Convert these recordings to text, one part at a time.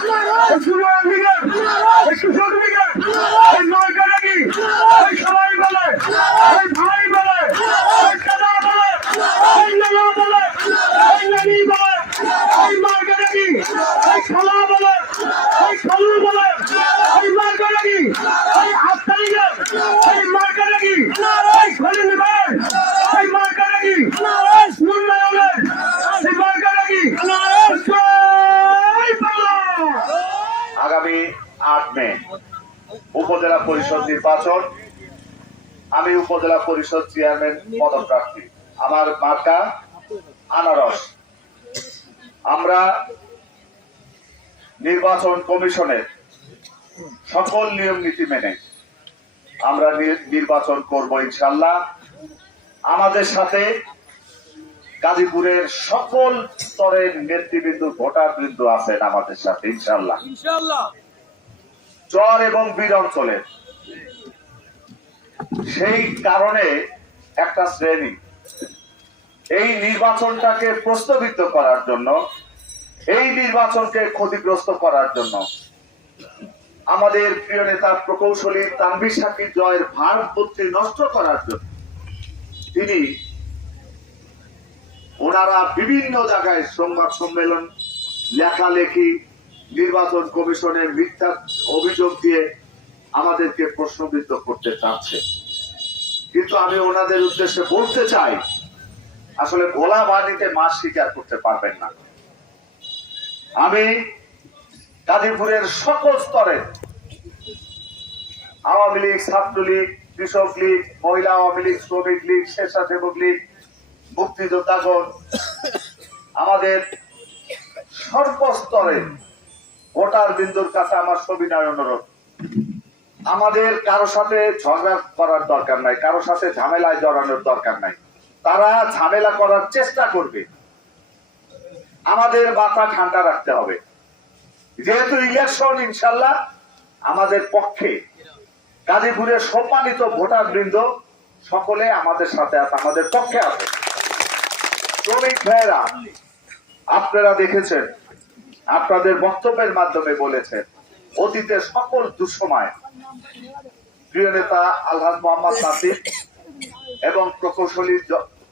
এই যুবক লীগের এই কৃষক লীগের এই নৌকা নাকি এই সবাই বলে এই ভাই বলে এই দাদা বলে এই নানা বলে এই নানি বলে এই মার্কা নাকি এই খালা বলে এই খালু বলে এই মার্কা নাকি এই আস্তালিগের এই মার্কা নাকি এই খলিল ভাই এই মার্কা নাকি উন্নয়নের এই মার্কা নাকি জয় বাংলা আগামী আট মে, উপজেলা পরিষদ নির্বাচন। আমি উপজেলা পরিষদ চেয়ারম্যান পদপ্রার্থী। আমার মার্কা আনারস। আমরা নির্বাচন কমিশনের সকল নিয়ম নীতি মেনে আমরা নির্বাচন করব ইনশাল্লাহ আমাদের সাথে গাজীপুরের সকল স্তরের নেতৃবৃন্দ ভোটার বৃন্দ আছেন আমাদের সাথে ইনশাল্লাহ চর এবং বীর অঞ্চলের সেই কারণে একটা শ্রেণি এই নির্বাচনটাকে প্রস্তাবিত করার জন্য এই নির্বাচনকে ক্ষতিগ্রস্ত করার জন্য আমাদের প্রিয় নেতা প্রকৌশলী তানবির সাকিব জয়ের ভারতপত্রী নষ্ট করার জন্য তিনি ওনারা বিভিন্ন জায়গায় সংবাদ সম্মেলন, লেখালেখি, নির্বাচন কমিশনের মিথ্যা অভিযোগ দিয়ে আমাদেরকে প্রশ্নবিদ্ধ করতে চাচ্ছে। কিন্তু আমি ওনাদের উদ্দেশ্যে বলতে চাই, আসলে গোলা বাড়িতে মাছ স্বীকার করতে পারবেন না। আমি গাজীপুরের সকল স্তরে আওয়ামী লীগ, ছাত্রলীগ, কৃষক লীগ, মহিলা আওয়ামী লীগ, শ্রমিক লীগ, স্বেচ্ছাসেবক লীগ মুক্তিযোদ্ধাগণ, আমাদের সর্বস্তরে ভোটার বিন্দুর কাছে আমার সবিনয় অনুরোধ। আমাদের কারও সাথে ঝগড়া করার দরকার নাই, কারও সাথে ঝামেলায় জড়ানোর দরকার নাই। তারা ঝামেলা করার চেষ্টা করবে। আমাদের মাথা ঠান্ডা রাখতে হবে। যেহেতু ইলেকশন ইনশাল্লাহ, আমাদের পক্ষে গাজীপুরের সম্মানিত ভোটার বৃন্দ সকলে আমাদের সাথে আছে, আমাদের পক্ষে আছে। শ্রমিক ভাইয়েরা, আপনারা দেখেছেন, আপনাদের বক্তব্যের মাধ্যমে বলেছেন, অতীতে সকল দুঃসময় প্রিয় নেতা আলহাজ মোহাম্মদ নাসির এবং প্রকৌশলী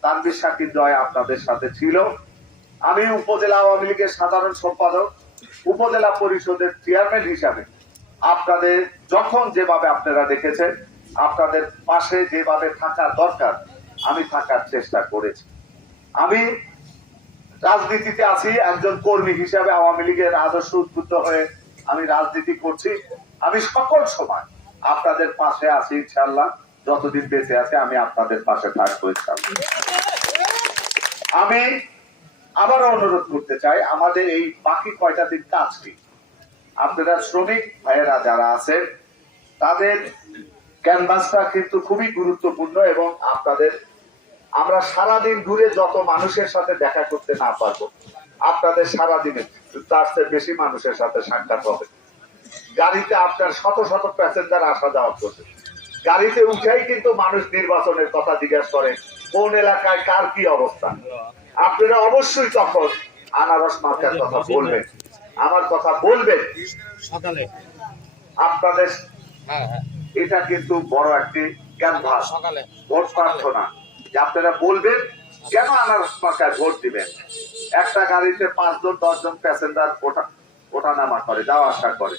তানভীর শাকির জয় আপনাদের সাথে ছিল। আমি উপজেলা আওয়ামী লীগের সাধারণ সম্পাদক, উপজেলা পরিষদের চেয়ারম্যান হিসাবে আপনাদের যখন যেভাবে আপনারা দেখেছেন, আপনাদের পাশে যেভাবে থাকা দরকার, আমি থাকার চেষ্টা করেছি। আমি রাজনীতিতে আছি, একজন কর্মী হিসাবে আওয়ামী লীগের আদর্শ উদ্বুদ্ধ হয়ে আমি রাজনীতি করছি। আমি সকল সময় আপনাদের পাশে আছি ইনশাল্লাহ যতদিন বেঁচে আছে, আমি আপনাদের পাশে থাকব আমি আবারও অনুরোধ করতে চাই, আমাদের এই বাকি কয়টা দিন কাজ কি? আপনারা শ্রমিক ভাইয়েরা যারা আছেন, তাদের ক্যানভাসটা কিন্তু খুবই গুরুত্বপূর্ণ এবং আপনাদের আমরা সারাদিন ঘুরে যত মানুষের সাথে দেখা করতে না পারব আপনাদের সারাদিনে তার চেয়ে বেশি মানুষের সাথে সাক্ষাৎ হবে। গাড়িতে আপনার শত শত প্যাসেঞ্জার আসা যাওয়া করবে। গাড়িতে উঠেই কিন্তু মানুষ নির্বাচনের কথা জিজ্ঞাসা করে কোন এলাকায় কার কি অবস্থা? আপনারা অবশ্যই তখন আনারস মার্কার কথা বলবেন। আমার কথা বলবেন? সকালে। আপনাদের হ্যাঁ হ্যাঁ। এটা কিন্তু বড় একটি ক্যানভাস। সকালে। ভোট প্রার্থনা। যে আপনারা বলবেন, কেন আমার মার্কায় ভোট দিবেন? একটা গাড়িতে পাঁচজন, দশজন প্যাসেঞ্জার ওঠা ওঠানামা করে যাওয়া আসা করে।